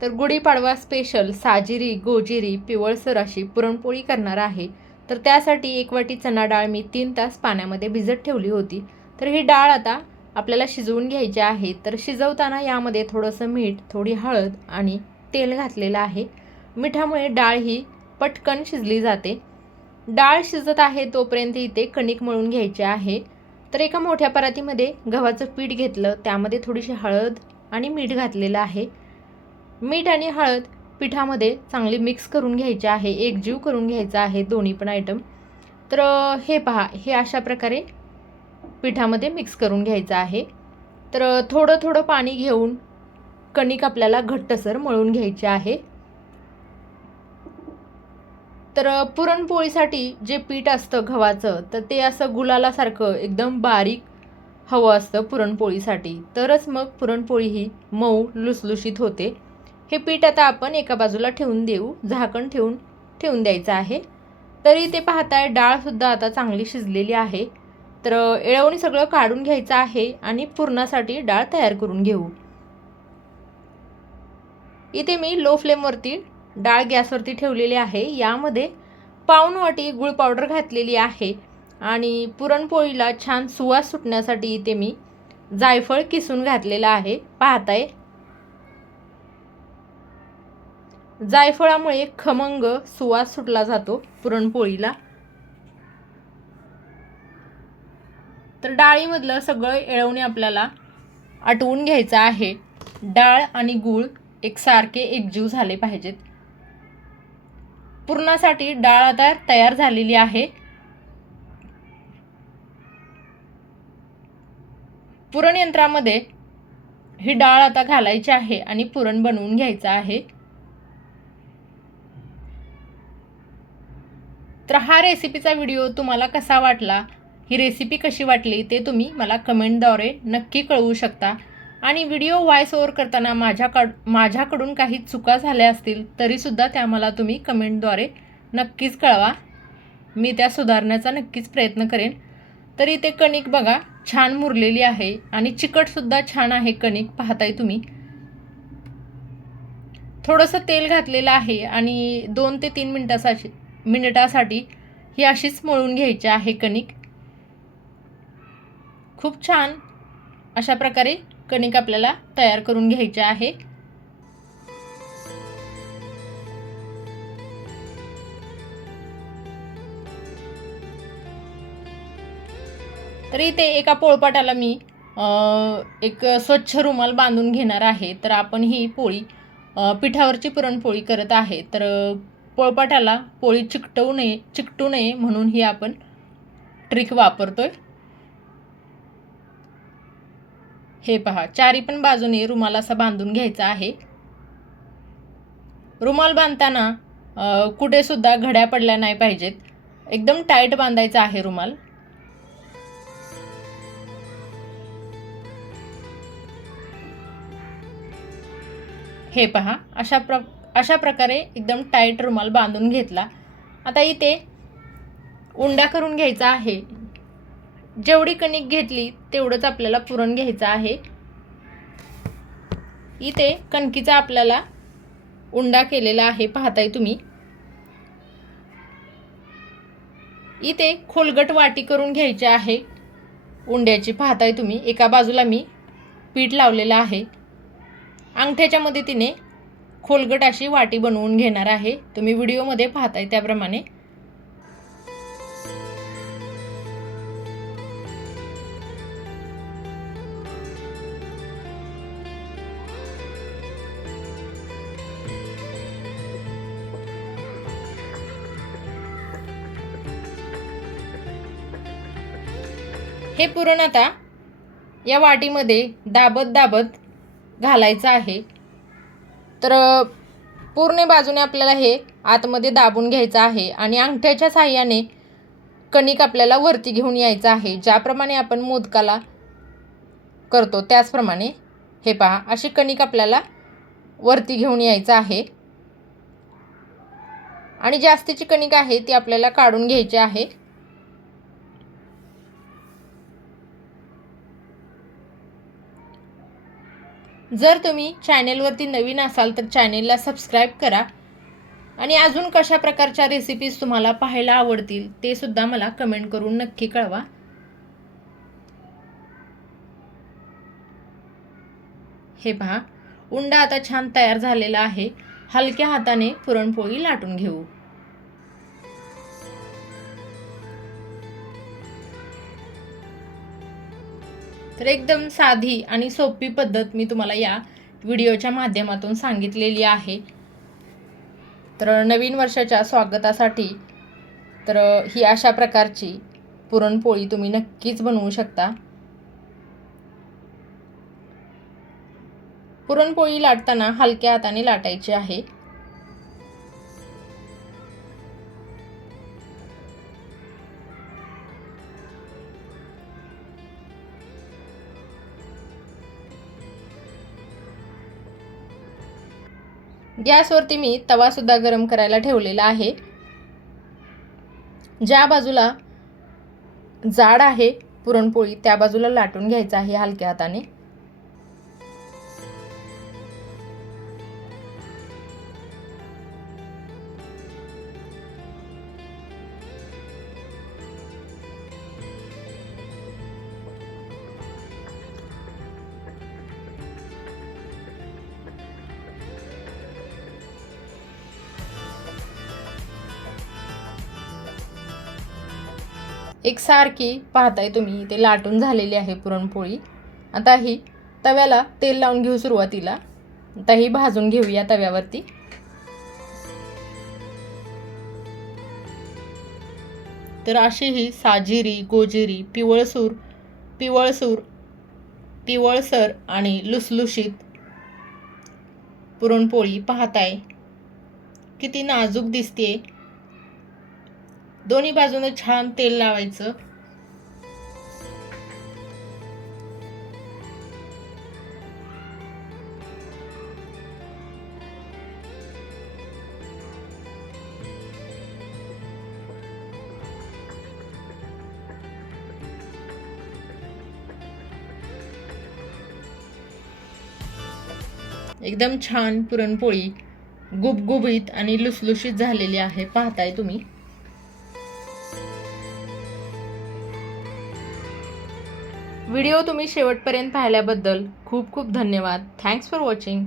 तर गुढीपाडवा स्पेशल साजिरी गोजिरी पिवळसर अशी पुरणपोळी करणार आहे। तर त्यासाठी 1 वाटी चणा डाळ मी 3 तास पाण्यामध्ये भिजत ठेवली होती। तर ही डाळ आता आपल्याला शिजवून घ्यायची आहे। तर शिजवताना यामध्ये थोडंसं मीठ, थोडी हळद आणि तेल घातलेलं आहे। मिठामुळे डाळ ही पटकन शिजली जाते। डाळ शिजत आहे तोपर्यंत इथे कणिक मळून घ्यायची आहे। तर एका मोठ्या परातीमध्ये गव्हाचं पीठ घेतलं, त्यामध्ये थोडीशी हळद आणि मीठ घातलेलं आहे। मीठ आणि हळद पिठामध्ये चांगली मिक्स करून घ्यायची आहे, एकजीव करून घ्यायचा आहे दोन्ही पण आयटम। तर हे पहा, हे अशा प्रकारे पिठामध्ये मिक्स करून घ्यायचं आहे। तर थोडं थोडं पाणी घेऊन कणिक आपल्याला घट्टसर मळून घ्यायची आहे। तर पुरणपोळीसाठी जे पीठ असतं गव्हाचं, तर ते असं गुलालासारखं एकदम बारीक हवं असतं पुरणपोळीसाठी, तरच मग पुरणपोळी ही मऊ लुसलुशीत होते। हे पीठ आता आपण एका बाजूला ठेवून देऊ, झाकण ठेवून द्यायचं आहे। तरी ते पाहताय डाळसुद्धा आता चांगली शिजलेली आहे। तर येळवणी सगळं काढून घ्यायचं आहे आणि पुरणासाठी डाळ तयार करून घेऊ। इथे मी लो फ्लेमवरती डाळ गॅसवरती ठेवलेली आहे। यामध्ये पाऊण वाटी गुळ पावडर घातलेली आहे आणि पुरणपोळीला छान सुवास सुटण्यासाठी इथे मी जायफळ किसून घातलेला आहे। पाहताय, जायफळामुळे खमंग सुवास सुटला जातो पुरणपोळीला। तर डाळीमधलं सगळं येळवणे आपल्याला आटवून घ्यायचं आहे। डाळ आणि गूळ एकसारखे एकजीव झाले पाहिजेत। पुरणासाठी डाळ आता तयार झालेली आहे। पुरण यंत्रामध्ये ही डाळ आता घालायची आहे आणि पुरण बनवून घ्यायचं आहे। तर हा रेसिपीचा व्हिडिओ तुम्हाला कसा वाटला, ही रेसिपी कशी वाटली ते तुम्ही मला कमेंटद्वारे नक्की कळवू शकता। आणि व्हिडिओ व्हॉइस ओव्हर करताना माझ्याकडून काही चुका झाल्या असतील तरीसुद्धा त्या मला तुम्ही कमेंटद्वारे नक्कीच कळवा, मी त्या सुधारण्याचा नक्कीच प्रयत्न करेन। तरी ते कणिक बघा छान मुरलेली आहे आणि चिकटसुद्धा छान आहे कणिक, पाहताय तुम्ही। थोडंसं तेल घातलेलं आहे आणि 2 ते 3 मिनिटासाठी ही अशीच मळून घ्यायची आहे कणिक। खूप छान अशा प्रकारे कणिक आपल्याला तयार करून घ्यायचे आहे। तर इथे एका पोळपाटाला मी एक स्वच्छ रुमाल बांधून घेणार आहे। तर आपण ही पोळी पिठावरची पुरणपोळी करत आहे। तर पोळपाटाला पोळी चिकटू नये म्हणून ही आपण ट्रिक वापरतोय। हे पहा, चारी पण बाजूने रुमाल असा बांधून घ्यायचा आहे। रुमाल बांधताना कुठे सुद्धा घड्या पडल्या नाही पाहिजेत, एकदम टाईट बांधायचा आहे रुमाल। हे पहा, अशा प्रकारे एकदम टाईट रुमाल बांधून घेतला। आता इथे उंडा करून घ्यायचा आहे। जेवढी कणिक घेतली तेवढंच आपल्याला पुरण घ्यायचं आहे। इथे कणकीचा आपल्याला उंडा केलेला आहे, पाहताय तुम्ही। इथे खोलगट वाटी करून घ्यायची आहे उंड्याची, पाहताय तुम्ही। एका बाजूला मी पीठ लावलेलं आहे, अंगठ्याच्या मदतीने खोलगट अशी वाटी बनवून घेणार आहे। तुम्ही व्हिडिओमध्ये पाहताय त्याप्रमाणे। हे पुरण आता या वाटीमध्ये दाबत घालायचं आहे। तर पूर्ण बाजूने आपल्याला हे आतमध्ये दाबून घ्यायचं आहे आणि अंगठ्याच्या साहाय्याने कणिक आपल्याला वरती घेऊन यायचं आहे। ज्याप्रमाणे आपण मोदकाला करतो त्याचप्रमाणे हे पहा, अशी कणिक आपल्याला वरती घेऊन यायचं आहे आणि जास्तीची कणिक आहे ती आपल्याला काढून घ्यायची आहे। जर तुम्ही चॅनेलवरती नवीन असाल तर चॅनेलला सबस्क्राईब करा आणि अजून कशा प्रकारच्या रेसिपीज तुम्हाला पाहायला आवडतील ते सुद्धा मला कमेंट करून नक्की कळवा. हे पहा, उंडा आता छान तयार झालेला आहे. हलक्या हाताने पुरणपोळी लाटून घेऊ. तर एकदम साधी आणि सोपी पद्धत मी तुम्हाला या व्हिडिओच्या माध्यमातून सांगितलेली आहे. तर नवीन वर्षाच्या स्वागतासाठी तर ही अशा प्रकारची पुरणपोळी तुम्ही नक्कीच बनवू शकता. पुरणपोळी लाटताना हलक्या हाताने लाटायची आहे. गॅसवरती मी तवा सुद्धा गरम करायला ठेवलेला आहे. ज्या बाजूला जाड आहे पुरणपोळी त्या बाजूला लाटून घ्यायचं आहे हलक्या हाताने. एकसारखी पाहताय तुम्ही ते लाटून झालेली आहे पुरणपोळी. आता ही तव्याला तेल लावून घेऊ सुरुवातीला. आता ही भाजून घेऊया तव्यावरती. तर अशी ही साजिरी, गोजिरी, पिवळसर आणि लुसलुशीत पुरणपोळी पाहताय किती नाजूक दिसते. दोन्ही बाजूने छान तेल लावायचं. एकदम छान पुरणपोळी गुबगुबीत आणि लुसलुशीत झालेली आहे पाहताय तुम्ही. व्हिडिओ तुम्ही शेवटपर्यंत पाहिल्याबद्दल खूप खूप धन्यवाद. Thanks for watching.